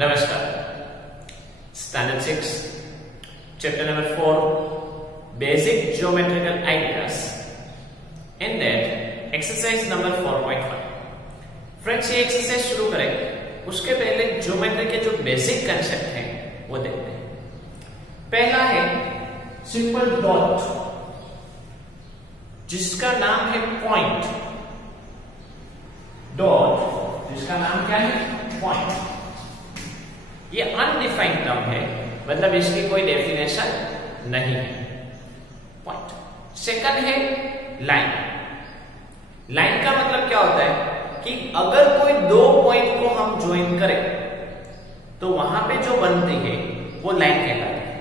नमस्कार। Standard 6 chapter number 4 basic geometrical ideas in that exercise number 4.1। Friends, ये exercise शुरू करेंगे उसके पहले ज्योमेट्री के जो बेसिक कंसेप्ट हैं वो देखते हैं। पहला है सिंपल डॉट, जिसका नाम है पॉइंट। डॉट जिसका नाम क्या है? पॉइंट। ये अनडिफाइंड टर्म है, मतलब इसकी कोई डेफिनेशन नहीं है। पॉइंट। सेकंड है लाइन। लाइन का मतलब क्या होता है कि अगर कोई दो पॉइंट को हम ज्वाइन करें तो वहां पे जो बनती है वो लाइन कहलाती है।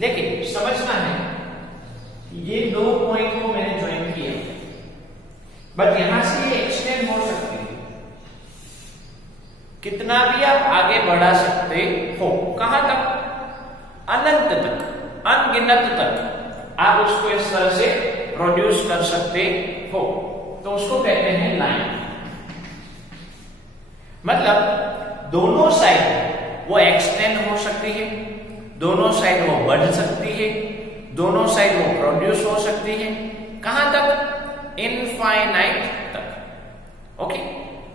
लेकिन समझना है ये दो पॉइंट को मैंने ज्वाइन किया, बट यहां से ये एक्सटेंड हो सकती है, कितना भी आप आगे बढ़ा सकते हो। कहां तक? अनंत तक, अनगिनत तक आप उसको इस तरह से प्रोड्यूस कर सकते हो, तो उसको कहते हैं लाइन। मतलब दोनों साइड वो एक्सटेंड हो सकती है, दोनों साइड वो बढ़ सकती है, दोनों साइड वो प्रोड्यूस हो सकती है। कहां तक? इनफाइनाइट तक। ओके।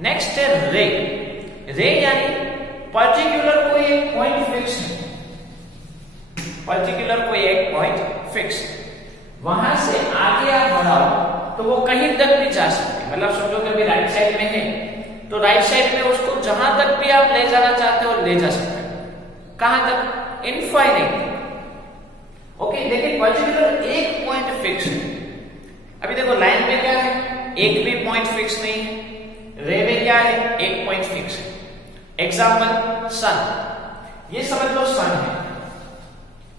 नेक्स्ट है रे। रे यानी पर्टिकुलर कोई एक पॉइंट फिक्स है, पर्टिकुलर कोई एक पॉइंट फिक्स, वहां से आगे आप बढ़ाओ तो वो कहीं तक भी जा सकते हैं। मतलब समझो कि अभी राइट साइड में है तो राइट साइड में उसको जहां तक भी आप ले जाना चाहते हो ले जा सकते हैं। कहां तक? इनफाइनाइट। ओके। लेकिन पर्टिकुलर एक पॉइंट फिक्स है। अभी देखो लाइन में क्या है? एक भी पॉइंट फिक्स नहीं है। रे में क्या है? एक पॉइंट फिक्स है। Example sun. ये समझ लो सन है,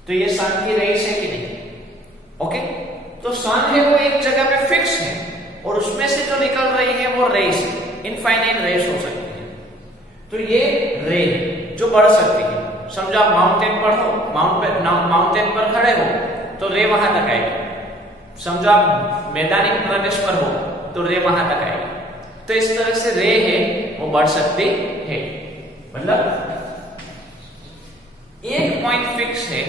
तो ये सन की रेस है कि नहीं? ओके। तो सन है वो एक जगह पे फिक्स है और उसमें से जो निकल रही है वो रेस है, इनफाइनाइट रेस हो सकती है। तो ये रे जो बढ़ सकती है। समझो आप माउंटेन पर हो, माउंटेन पर खड़े हो तो रे वहां तक आएगी। समझो आप मैदानी प्रदेश पर हो तो रे वहां तक आएगी। तो इस तरह से रे है वो बढ़ सकती है। मतलब एक पॉइंट फिक्स है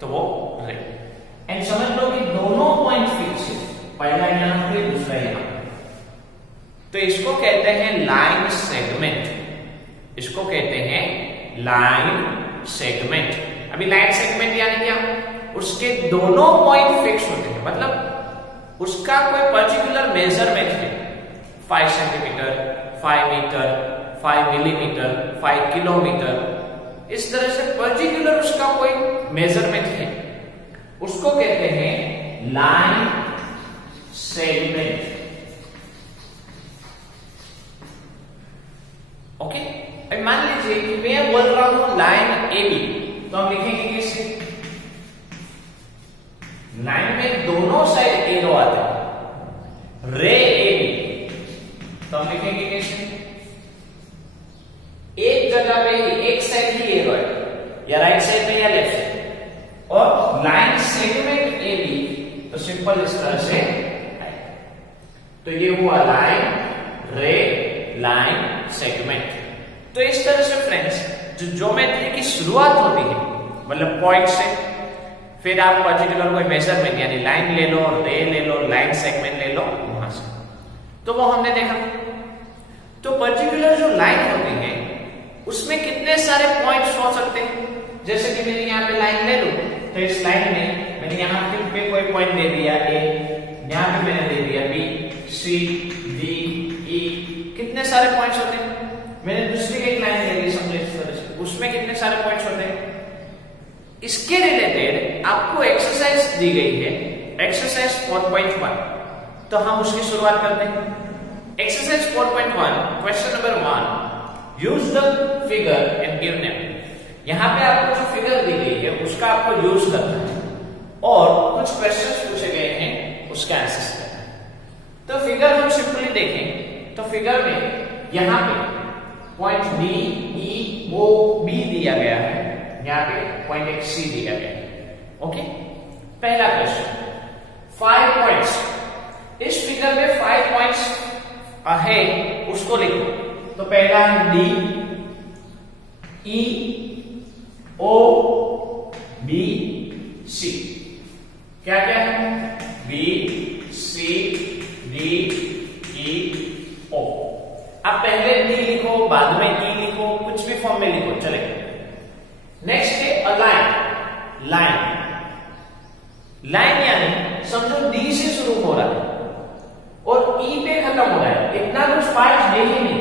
तो वो रे। एंड समझ लो कि दोनों पॉइंट फिक्स है, पहला यहां पे दूसरा यहां पे, तो इसको कहते हैं लाइन सेगमेंट। इसको कहते हैं लाइन सेगमेंट। अभी लाइन सेगमेंट यानी क्या? उसके दोनों पॉइंट फिक्स होते हैं, मतलब उसका कोई पर्टिकुलर मेजरमेंट है, 5 सेंटीमीटर, 5 मीटर, 5 मिलीमीटर, 5 किलोमीटर, इस तरह से पर्टिकुलर उसका कोई मेजरमेंट है, उसको कहते हैं लाइन सेगमेंट। ओके। अब मान लीजिए कि मैं बोल रहा हूं लाइन ए बी, तो हम लिखेंगे कैसे? लाइन में दोनों साइड एरो आते हैं, रे ए बी, तो हम लिखेंगे कैसे? एक जगह पे ही एक साइड ही एरो है, या राइट साइड में या लेफ्ट साइड। और लाइन सेगमेंट ए बी, तो सिंपल इस तरह से है। तो ये हुआ लाइन, रे, लाइन, सेगमेंट। तो इस तरह से फ्रेंड्स जो ज्योमेट्री की शुरुआत होती है, मतलब पॉइंट से, फिर आप पर्टिकुलर कोई मेजरमेंट यानी लाइन ले लो, रे ले लो, लाइन सेगमेंट ले लो, वहां से, तो वो हमने देखा। तो पर्टिकुलर जो लाइन होती है उसमें कितने सारे पॉइंट्स हो सकते हैं। जैसे कि मैंने यहाँ पे लाइन ले लूं, तो इस लाइन में मैंने यहाँ पे कोई पॉइंट दे दिया ए, यहाँ पे मैंने दे दिया बी, सी, डी, ई, कितने सारे पॉइंट्स होते हैं। मैंने दूसरी एक लाइन ले ली, समझो इस तरह से, उसमें कितने सारे पॉइंट्स होते हैं। इसके रिलेटेड आपको एक्सरसाइज दी गई है, एक्सरसाइज 4.1, तो हम उसकी शुरुआत करते हैं। Exercise 4.1 question number 1, use the figure and give name. यहां पे आपको जो फिगर दी गई है उसका आपको यूज करना है और कुछ क्वेश्चंस पूछे गए हैं उसका आंसर करना है। तो फिगर हम सिंपली देखें तो फिगर में यहां पे पॉइंट डी, ई, ओ, बी दिया गया है, यहां पे पॉइंट एक सी दिया गया है। ओके। पहला क्वेश्चन, 5 पॉइंट्स। इस फिगर में 5 पॉइंट्स है, उसको लिखो। तो पहला है डी, ई ओ बी सी। क्या क्या है? बी सी डी ई ओ। अब पहले डी लिखो, बाद में ई लिखो, कुछ भी फॉर्म में लिखो चलेगा। नेक्स्ट है अलाइन। लाइन लाइन यानी समझो डी से शुरू हो रहा है और ई पे खत्म हो रहा है, इतना कुछ पार्ट है ही नहीं,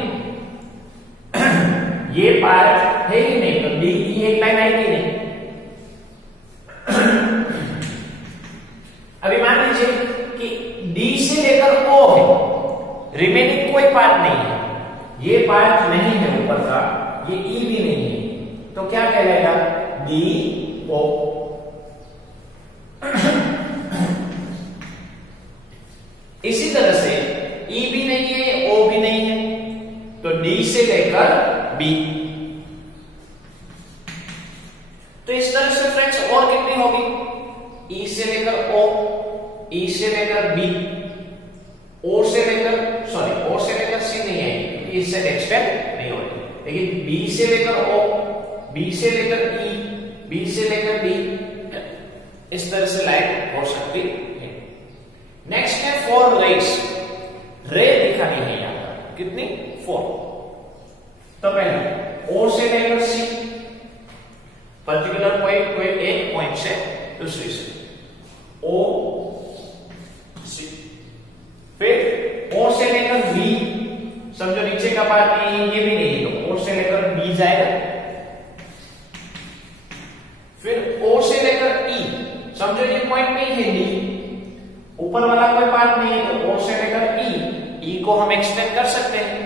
ये पार्ट है ही नहीं, तो डी ई एक लाइन आएगी नहीं। अभी मान लीजिए कि डी से लेकर ओ है, रिमेनिंग कोई पार्ट नहीं है, ये पार्ट नहीं है ऊपर का, ये ई भी नहीं है, तो क्या कहलाएगा? D O. इसी तरह से ई भी नहीं है, ओ भी नहीं है, तो डी से लेकर बी। तो इस तरह से फ्रेंड्स और कितनी होगी? ई से लेकर ओ, ई से लेकर बी, ओ से लेकर सी नहीं है क्योंकि इससे एक्सटेंड नहीं होगी, लेकिन बी से लेकर ओ, बी से लेकर ई, बी से लेकर डी, इस तरह से लाइन हो सकती है। नेक्स्ट है फोर रेस। रे दिखानी है यहां पर, कितनी? 4। तो पहले ओ से लेकर सी, पर्टिकुलर पॉइंट, कोई एक पॉइंट से दूसरी से, ओ सी। फिर ओ से लेकर बी, समझो नीचे का पार्ट नहीं, ये भी नहीं, तो ओ से लेकर बी जाएगा। फिर ओ से लेकर ई, समझो ये पॉइंट नहीं है डी, ऊपर वाला कोई पार्ट नहीं है, तो ओ से लेकर ई, ई को हम एक्सटेंड कर सकते हैं।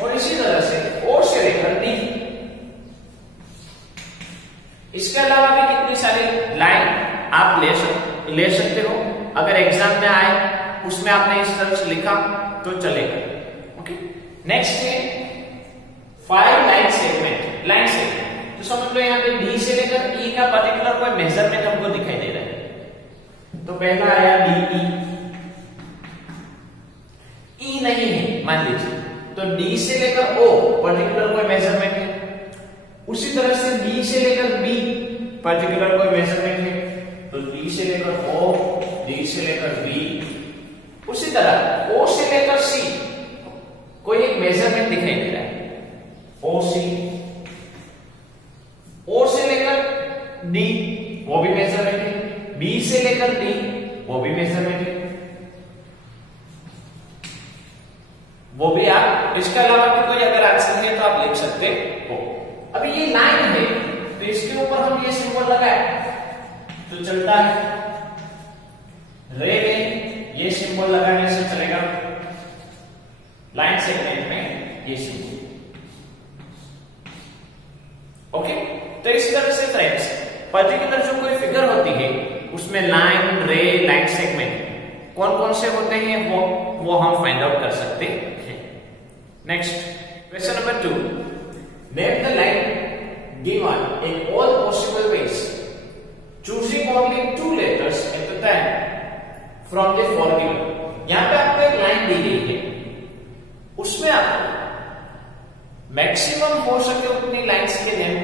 और इसी तरह से ओ से लेकर डी। इसके अलावा भी कितनी सारी लाइन आप ले सकते हो, अगर एग्जाम में आए उसमें आपने इस तरह से लिखा तो चलेगा। ओके, नेक्स्ट है 5 लाइन सेगमेंट। लाइन सेगमेंट तो समझ लो यहाँ पे डी से लेकर ई का पर्टिकुलर कोई मेजरमेंट हमको दिखाई दे रहा है। तो पहला आया डी ई नहीं है मान लीजिए, तो डी से लेकर ओ पर्टिकुलर कोई मेजरमेंट है। उसी तरह से बी से लेकर बी पर्टिकुलर कोई मेजरमेंट है, तो डी से लेकर ओ, डी से लेकर बी। उसी तरह ओ से लेकर सी कोई एक मेजरमेंट दिखाई दे रहा है, ओ सी। ओ से लेकर डी वो भी मेजरमेंट है, बी से लेकर डी वो भी मेजरमेंट है, वो भी आप। इसके अलावा भी कोई अगर आंसर है तो आप लिख सकते हो। अभी ये लाइन है तो इसके ऊपर हम ये सिंबल लगाए तो चलता है। रे में ये सिंबल लगाने से चलेगा, लाइन सेगमेंट में ये सिंबल। ओके, तो इस तरह से फ्रेंड्स पर्टिकुलर जो कोई फिगर होती है उसमें लाइन, रे, लाइन सेगमेंट कौन कौन से होते हैं वो हम फाइंड आउट कर सकते हैं। Next question number 2, name the line given in all possible ways, choosing only 2 letters at a time from the foregiven। यहां पे आपको एक लाइन दी गई है, उसमें आपको मैक्सिमम हो सके उतनी लाइंस के नेम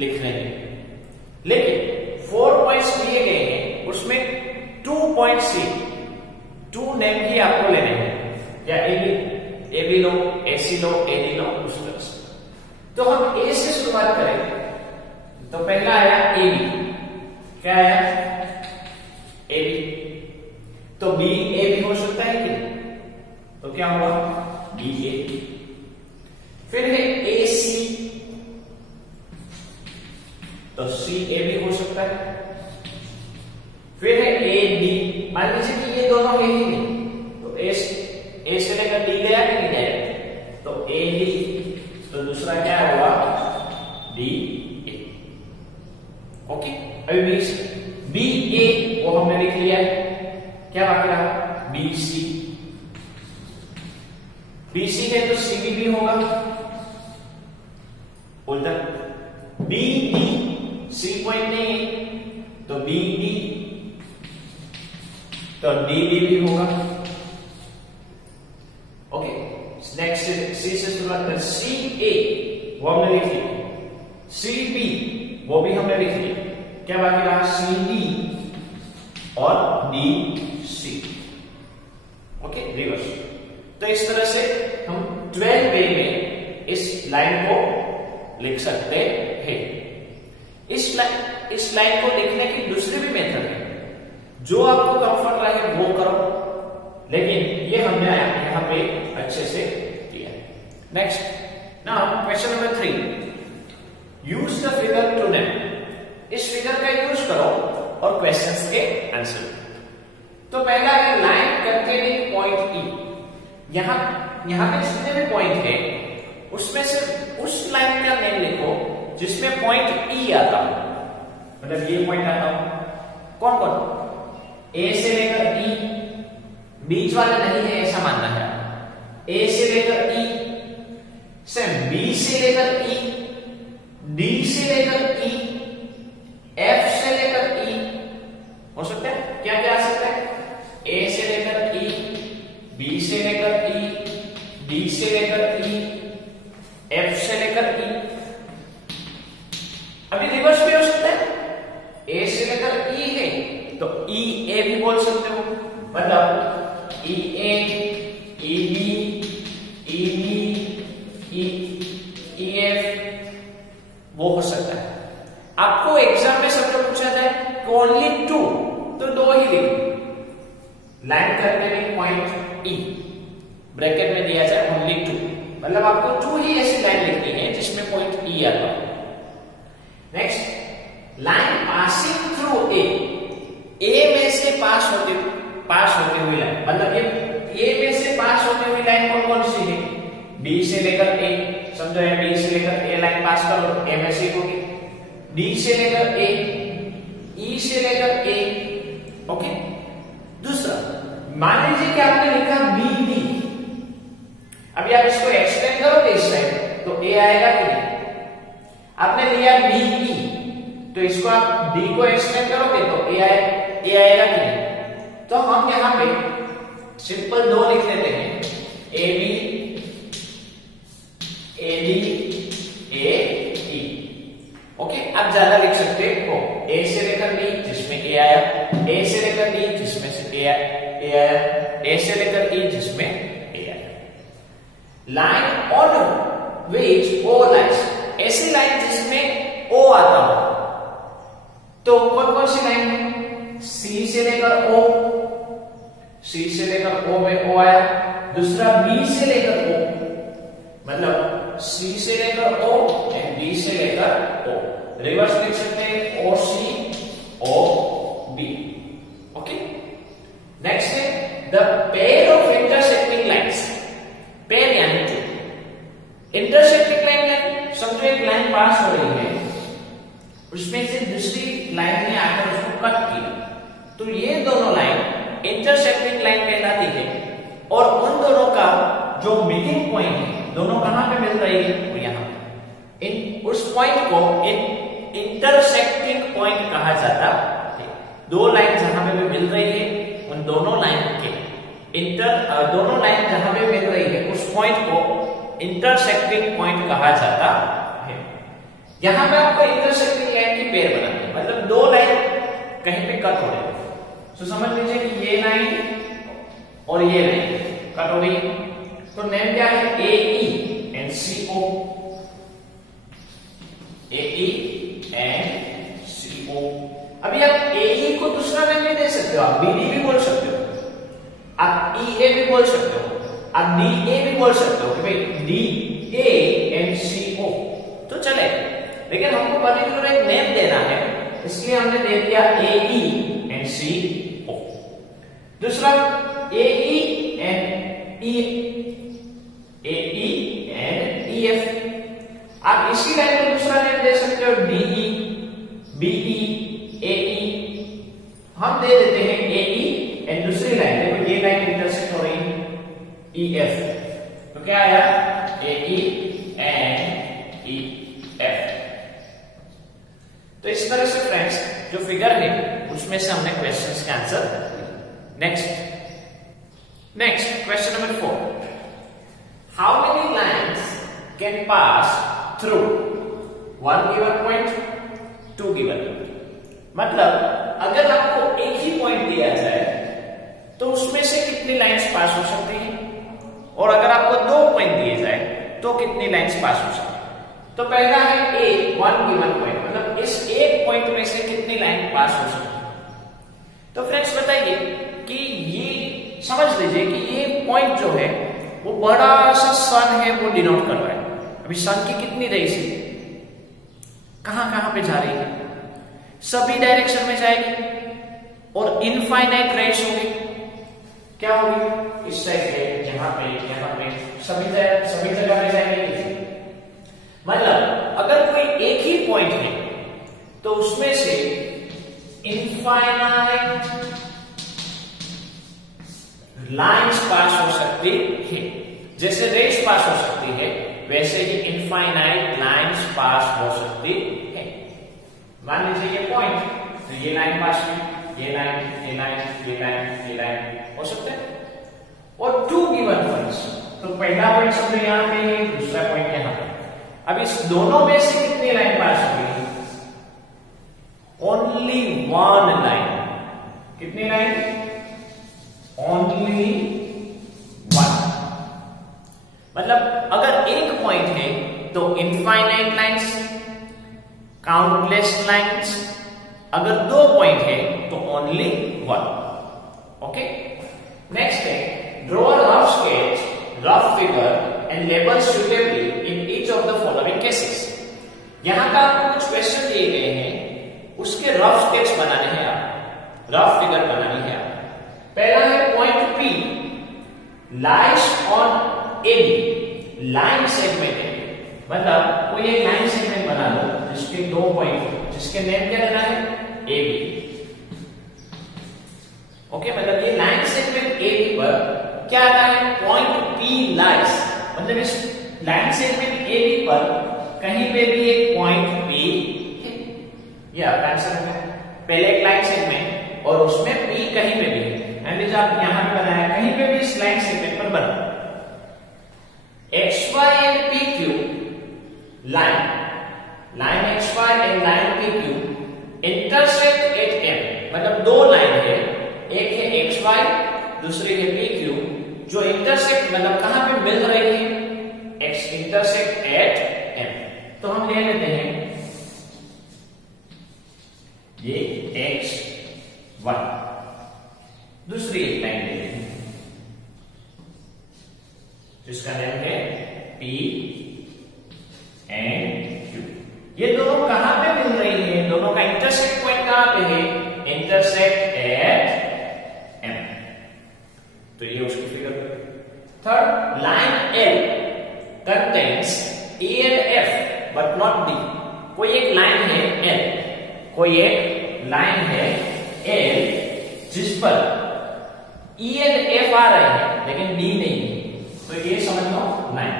लिखने हैं, लेकिन 4 पॉइंट्स दिए गए हैं, उसमें 2 पॉइंट्स से 2 नेम ही आपको लेने हैं। या A B low, A C low, A D लो, उस तरह से। तो हम ए से शुरुआत करें, तो पहला आया ए बी। क्या आया? A B. तो बी ए भी हो सकता है कि, तो क्या हुआ? बी ए। फिर है ए सी, तो सी ए भी हो सकता है। फिर है ए डी, मान लीजिए कि ये दोनों ए ही नहीं, तो ए से लेकर डी गया कि नहीं गया, तो ए डी, तो दूसरा क्या हुआ? D A. ओके, अभी बी ए वो हमने लिख लिया है, क्या बाकी रहा? B C. बी सी है तो सी भी होगा उल्टा। बी डी, सी पॉइंट नहीं है तो बी डी, तो डी बी भी होगा। ओके, नेक्स्ट सी से शुरुआत कर, सी ए वो हमने लिख लिया, सी बी वो भी हमने लिख लिया, क्या बाकी रहा, सी डी और डी सी। Okay, reverse. तो इस तरह से हम 12 वे में इस लाइन को लिख सकते हैं। इस लाइन को लिखने की दूसरी भी मेथड है, जो आपको कंफर्ट लगे वो करो, लेकिन ये हमने यहां पे अच्छे से किया है। Next, now question number 3, use the figure to name. इस फिगर का यूज करो और क्वेश्चंस के आंसर। तो पहला है लाइन कंटेनिंग पॉइंट ई। यहां पे जितने भी पॉइंट है उसमें से उस लाइन का नेम लिखो जिसमें पॉइंट ई आता हो, मतलब ये पॉइंट आता हो। कौन कौन, ए से लेकर ई, बीच वाला नहीं है ऐसा मानना है, ए से लेकर ई, सेम बी से लेकर ई, डी से लेकर ई, एफ से लेकर ई, हो सकता है क्या क्या आ सकता है, ए से लेकर ई, बी से लेकर ई, डी से लेकर ई, एफ से लेकर ई। अभी रिवर्स भी हो सकता है, ए से लेकर ई है तो ई ए भी बोल सकते हो, मतलब E A, E B, E B, E F वो हो सकता है। आपको एग्जाम में सबको पूछा जाए ओनली 2 तो 2 ही लिखो, line containing point E bracket में दिया जाए ओनली 2, मतलब आपको 2 ही ऐसी लाइन लिखनी है जिसमें पॉइंट ई आता है। Next, line passing through a में से पास होते हुए लाइन, मतलब ये ए में से पास होती हुई लाइन कौन कौन सी है, बी से लेकर ए, समझो है बी से लेकर ए लाइन पास करो तो ए में से होगी, डी से लेकर ए, ई से लेकर ए। ओके, दूसरा मान लीजिए कि आपने लिखा बी डी, अभी आप इसको एक्सटेंड करोगे इस साइड तो ए आएगा कि नहीं, आपने लिया बी ई तो इसको आप डी को एक्सटेंड करोगे तो ए आएगा कि नहीं। तो हम यहां पे सिंपल 2 लिख लेते हैं, A B, A D, A E. Okay, आप ज्यादा लिख सकते हो, ए से लेकर बी जिसमें ए आया, ए से लेकर डी जिसमें से ए आया, ए से लेकर ई जिसमें ए आया। Line on which O lines, ऐसी लाइन जिसमें ओ आता हो, तो कौन कौन सी लाइन है, सी से लेकर ओ, सी से लेकर ओ में ओ आया, दूसरा बी से लेकर ओ, मतलब सी से लेकर ओ एंड बी से लेकर ओ, रिवर्स लिख सकते हैं ओ सी ओ बी। ओके, नेक्स्ट है the pair of intersecting lines. Pair यानी इंटरसेक्टिंग लाइन, समझो एक लाइन पास हो रही है, उसमें से दूसरी लाइन ने आकर उसको कट किया, तो ये दोनों लाइन इंटरसेक्टिंग लाइन कहलाती है। और उन दोनों का जो मीटिंग पॉइंट है, दोनों कहां पे मिल रही है, वो यहां, उस पॉइंट को इंटरसेक्टिंग पॉइंट कहा जाता है। 2 लाइन जहां पे भी मिल रही है, उन दोनों लाइन के दोनों लाइन जहां पे मिल रही है उस पॉइंट को इंटरसेक्टिंग पॉइंट कहा जाता है। यहां पे आपको इंटरसेक्टिंग लाइन की पेयर बनानी है, मतलब 2 लाइन कहीं पे कट हो रही है, तो समझ लीजिए कि ये लाइन और ये लाइन कट हो रही है, तो नेम क्या है, ए E and C O, A E and C ओ। अभी आप ए ई को दूसरा नेम भी दे सकते हो, आप बी डी भी बोल सकते हो, आप ई ए भी बोल सकते हो, आप डी ए भी बोल सकते हो कि भाई डी ए एंड सी ओ, तो चले, लेकिन हमको पर्टिकुलर एक नेम देना है, इसलिए हमने दे दिया ए ई एंड सी ओ। दूसरा A E and E, A E and E F. आप इसी लाइन को दूसरा नेम दे सकते हो, D E, B E, A ई। हम दे देते हैं ए ई एंड दूसरी लाइन, देखो ये लाइन इंटरसेक्ट हो रही है ई एफ, तो क्या आया, ए ई एंड ई एफ। तो इस तरह से फ्रेंड्स जो फिगर है उसमें से हमने क्वेश्चंस का answer. Next question number 4, how many line can pass through one given point, two given point. मतलब अगर आपको एक ही पॉइंट दिया जाए तो उसमें से कितनी लाइंस पास हो सकती हैं, और अगर आपको दो पॉइंट दिए जाए तो कितनी लाइंस पास हो सकती है। तो पहला है ए, वन गिवन पॉइंट, मतलब इस एक पॉइंट में से कितनी लाइन पास हो सकती है। तो फ्रेंड्स बताइए कि ये समझ लीजिए कि ये पॉइंट जो है वो बड़ा सा सन है, वो डिनोट कर रहा है। अभी सन की कितनी रेस है, कहां कहां पे जा रही है, सभी डायरेक्शन में जाएगी, और इनफाइनाइट रेस होगी। क्या होगी, इस साइड पे, यहाँ पे सभी जगह पे जाएगी। मतलब अगर कोई एक ही पॉइंट है तो उसमें से इनफाइनाइट लाइंस पास हो सकती है। जैसे रेस पास हो सकती है वैसे ही इनफाइनाइट लाइंस पास हो सकती है। मान लीजिए ये पॉइंट, तो ये लाइन पास हुई, ये लाइन, ये लाइन, ये लाइन, ये लाइन हो सकता है। और टू गिवन पॉइंट्स, तो पहला पॉइंट समझो यहां पे है, दूसरा पॉइंट यहां पे। अब इस दोनों में से कितनी लाइन पास होगी, ओनली वन लाइन। कितनी लाइन, ओनली वन। मतलब अगर एक पॉइंट है तो इनफाइनाइट लाइंस, काउंटलेस लाइंस, अगर दो पॉइंट है तो ओनली वन। ओके, नेक्स्ट है draw a rough sketch, rough figure and label suitably in each of the following cases. यहां पर आपको कुछ क्वेश्चन दिए गए हैं, उसके रफ स्केच बनाने हैं आप, रफ फिगर बनानी है आप। पहला है point P lies on A B, line segment है। मतलब कोई एक लाइन सेगमेंट बना लो जिसके दो पॉइंट, जिसके नेम क्या लेना है, ए बी। ओके, मतलब ये लाइन सेगमेंट ए बी पर क्या आता है, पॉइंट पी लाइज। मतलब इस लाइन सेगमेंट ए बी पर कहीं पे भी एक पॉइंट पी है, ये आपका आंसर है। पहले एक लाइन सेगमेंट और उसमें पी कहीं पे भी है, यानी आप यहां पे बनाया कहीं पे भी इस लाइन सेगमेंट पर बना। XY and PQ line, line XY and line PQ intersect at M। मतलब दो लाइन है, एक है XY, दूसरी है PQ, जो इंटरसेक्ट मतलब कहां पे मिल रही है, X इंटरसेक्ट एट M। तो हम ले लेते हैं ये XY, दूसरी एक लाइन ले लेते हैं जिसका नाम है P एंड Q। ये दोनों कहां पे मिल रही है, दोनों का इंटरसेक्ट पॉइंट कहां पे है, इंटरसेक्ट एट M। तो ये उसकी figure. Third, line L contains E and F but not D। कोई एक लाइन है L, कोई एक लाइन है L जिस पर E and F आ रहे हैं लेकिन D नहीं है, तो ये समझ लो लाइन।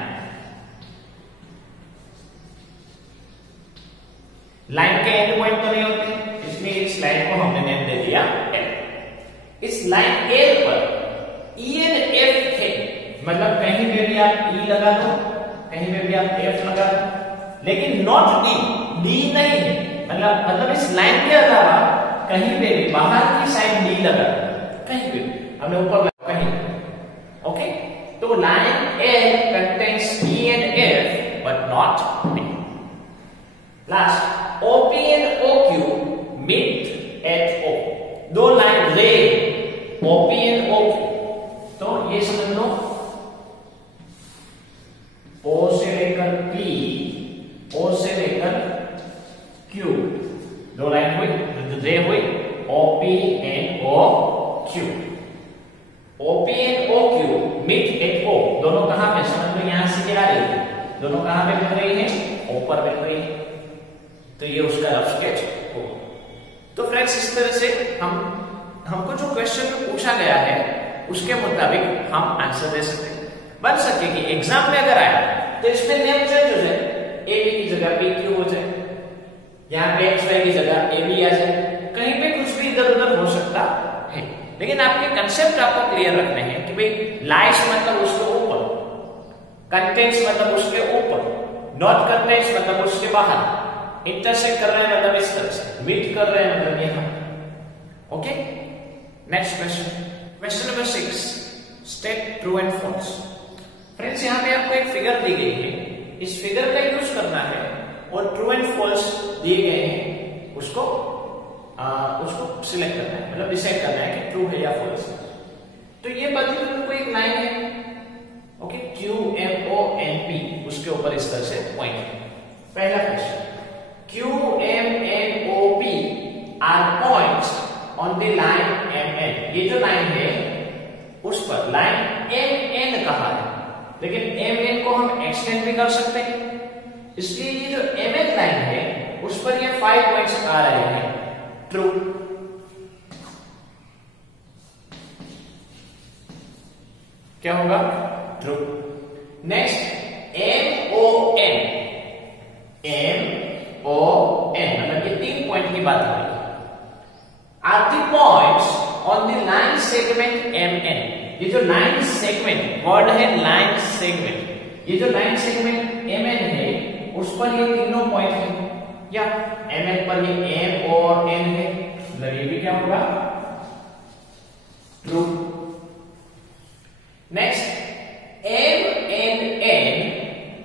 लाइन के एंड पॉइंट तो नहीं होते, इसलिए इस लाइन को हमने नेम दे दिया L। इस लाइन L पर E and F है, मतलब कहीं पे भी आप E लगा दो, कहीं पे भी आप F लगा दो, लेकिन नॉट D, D नहीं है। मतलब इस लाइन के अलावा कहीं पे भी बाहर की साइड D लगा दो, कहीं पे हमने ऊपर कहीं। ओके, तो line L contains E and F but not D। Last, OP and OQ meet at O। दो लाइन रे OP and OQ, तो ये समझ लो O से लेकर P, O से लेकर Q, दो लाइन हुई, रे हुई, OP and OQ। OP and OQ meet at O, दोनों कहां पे, समझ लो यहां से क्या आ रही है, दोनों कहां पे मिल रही है, O पर मिल रही है। तो ये उसका रफ स्केच होगा। तो फ्रेंड्स इस तरह से हमको जो क्वेश्चन पूछा गया है उसके मुताबिक हम आंसर दे सकते हैं। बन सके कि एग्जाम में अगर आए तो इसमें नेम चेंज हो जाए, ए बी की जगह पी क्यू हो जाए, यहाँ पे एक्स वाई की जगह ए बी आ जाए, कहीं पे कुछ भी इधर उधर हो सकता है। लेकिन आपके कंसेप्ट आपको क्लियर रखने हैं कि भाई लाइस मतलब उसके ऊपर, कंटेंट्स मतलब उसके ऊपर, नॉट कंटेंट्स मतलब उसके बाहर, इंटरसेक्ट कर रहे हैं मतलब इस तरह से, मीट कर रहे हैं मतलब यहां। Okay, next question, question number 6, state true and false. Friends यहां पे आपको एक फिगर दी गई है, इस फिगर का यूज करना है और ट्रू एंड फॉल्स दिए गए हैं उसको सिलेक्ट करना है, मतलब डिसाइड करना है कि ट्रू है या फॉल्स। तो ये पर्टिकुलर कोई एक लाइन है, ओके, QMONP, उसके ऊपर इस तरह से पॉइंट है। पहला question, QMNOP are points on the line MN। ये जो लाइन है उस पर लाइन MN कहा है, लेकिन MN को हम एक्सटेंड भी कर सकते हैं, इसलिए ये जो MN लाइन है उस पर ये 5 पॉइंट्स आ रहे हैं, ट्रू। क्या होगा? ट्रू। नेक्स्ट, MON, मतलब ये 3 पॉइंट की बात हो रही है। Are the points on the line segment MN। ये जो लाइन सेगमेंट वर्ड है, लाइन सेगमेंट, ये जो लाइन सेगमेंट MN है उस पर ये तीनों पॉइंट है, या MN पर ये M और N है, मतलब ये भी क्या होगा? True. Next, M and N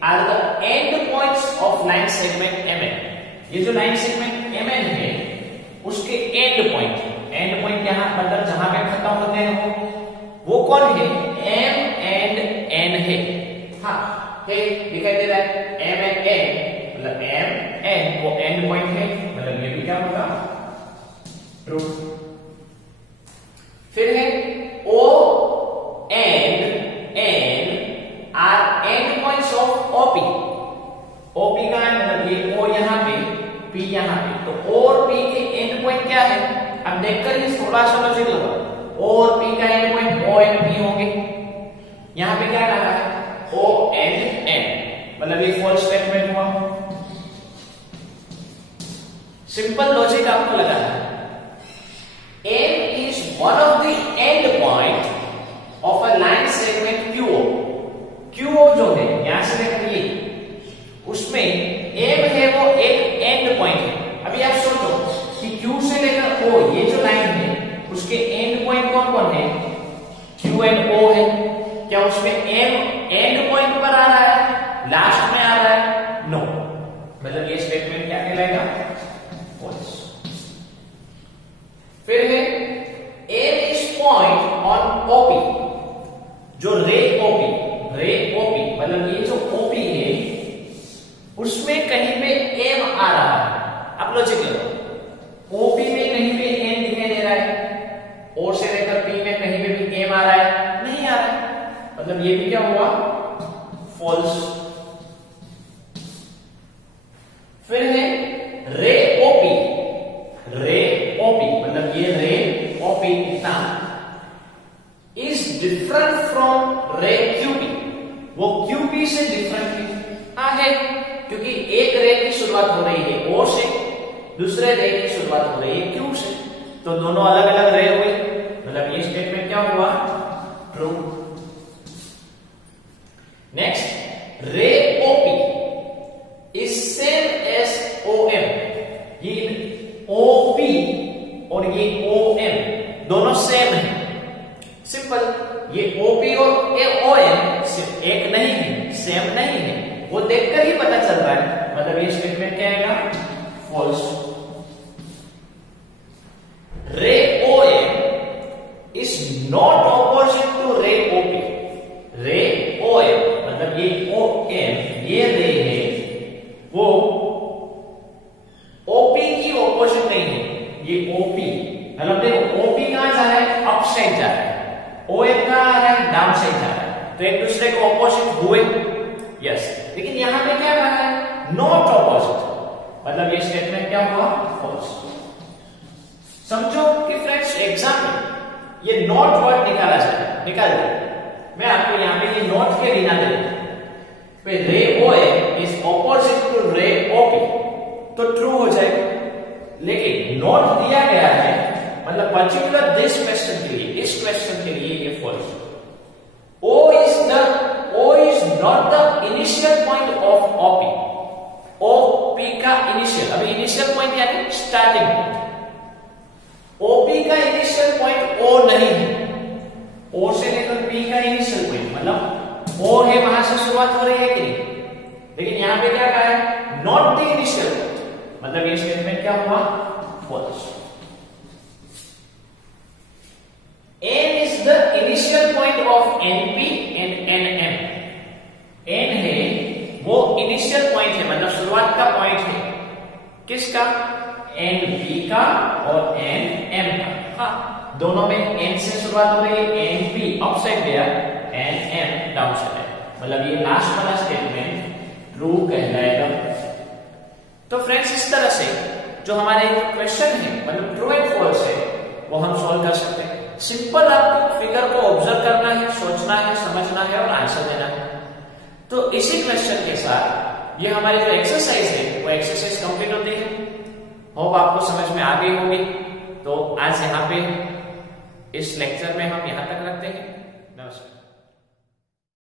are the end points of line segment MN। ये जो लाइन सेगमेंट MN है उसके एंड पॉइंट यहां मतलब जहां पे खत्म होते हैं वो कौन है? M and N है। हाँ, है, दिखाई दे रहा है, M and N, मतलब M N वो एंड पॉइंट है, मतलब ये भी क्या होगा? ट्रू। फिर है O and N are end points of OP। OP का है मतलब ये O यहां पे, P यहां पे, तो O और P के एंड पॉइंट क्या है? अब देखकर ही थोड़ा सा लॉजिक लगाओ, O और P का and point O and P होंगे। यहां पे क्या कहा है? O and N, मतलब ये फॉल्स स्टेटमेंट हुआ। सिंपल लॉजिक आपको लगा है, M is one of the end point of a line segment QO। QO जो है यहां से लेकर ये, उसमें M है वो एक एंड पॉइंट है। अभी आप सोचो कि Q से लेकर O, ये जो लाइन है उसके एंड पॉइंट कौन कौन है? Q and O है। क्या उसमें M एंड पॉइंट पर आ रहा है, लास्ट में आ रहा है? नो, मतलब ये स्टेटमेंट क्या कहलाएगा? फॉल्स। फिर है M is point on OP। जो रे OP मतलब ये जो OP है उसमें कहीं पे M आ रहा है। अब लॉजिक लगाओ, OP में कहीं पे N दिखाई दे रहा है, O से लेकर P में कहीं पे भी M आ रहा है? नहीं आ रहा है, मतलब ये भी क्या हुआ? फॉल्स। फिर है रे OP मतलब ये रे OP इतना इज डिफरेंट फ्रॉम रे QP। वो QP से डिफरेंट है। हाँ है, क्योंकि एक रे की शुरुआत हो रही है O से, दूसरे रे की शुरुआत हो रही है Q से, तो दोनों अलग अलग रे हुए, मतलब ये स्टेटमेंट क्या हुआ? True. Next, ray OP is same as OM। ये OP और ये OM दोनों सेम है। सिंपल, ये OP और OM एक नहीं है, सेम नहीं है, वो देखकर ही पता चल रहा है, मतलब ये स्टेटमेंट क्या आएगा? False. Ray OM is not opposite to ray OP। रे OM मतलब ये OM, ये रे है, वो OP की ऑपोजिट नहीं है। ये OP मतलब देखो, OP कहां जा रहा है? अप साइड जा रहा है, OM कहां आ रहा है? डाउन साइड जा रहा है, तो एक दूसरे को ऑपोजिट हुए, यस। लेकिन यहां पे क्या कहा है? नॉट ऑपोजिट, मतलब ये स्टेटमेंट क्या हुआ? फॉल्स। समझो कि फ्रेंड्स एग्जाम में ये नॉट वर्ड निकाल दे, मैं आपको यहां पे ये नॉट के बिना दे पे रे OM is opposite to ray OP, तो ट्रू हो जाएगा। लेकिन नॉट दिया गया है, मतलब पर्टिकुलर दिस क्वेश्चन के लिए, इस क्वेश्चन के लिए ये false. O is not the initial point of OP. OP का इनिशियल, अभी इनिशियल पॉइंट यानी स्टार्टिंग पॉइंट। ओपी का इनिशियल पॉइंट ओ नहीं है। ओ से लेकर पी का इनिशियल पॉइंट मतलब ओ है, वहां से शुरुआत हो रही है कि नहीं, लेकिन यहां पे क्या कहा है, नॉट द इनिशियल पॉइंट, मतलब ये स्टेटमेंट क्या हुआ, false. N is the initial point of NP and NM। N है वो इनिशियल पॉइंट है, मतलब शुरुआत का पॉइंट है, किसका, NP का और NM का। हाँ, दोनों में N से शुरुआत हो रही है, NP अपसाइड गया, NM डाउन साइड है, मतलब ये लास्ट वाला स्टेटमेंट ट्रू कहलाएगा। तो फ्रेंड्स इस तरह से जो हमारे क्वेश्चन है मतलब ट्रू एंड फॉल्स है वो हम सॉल्व कर सकते हैं। सिंपल आपको फिगर को ऑब्जर्व करना है, सोचना है, समझना है और आंसर देना है। तो इसी क्वेश्चन के साथ ये हमारी जो एक्सरसाइज है वो एक्सरसाइज कंप्लीट होती है। होप आपको समझ में आ गई होगी। तो आज यहाँ पे इस लेक्चर में हम यहाँ तक रखते हैं।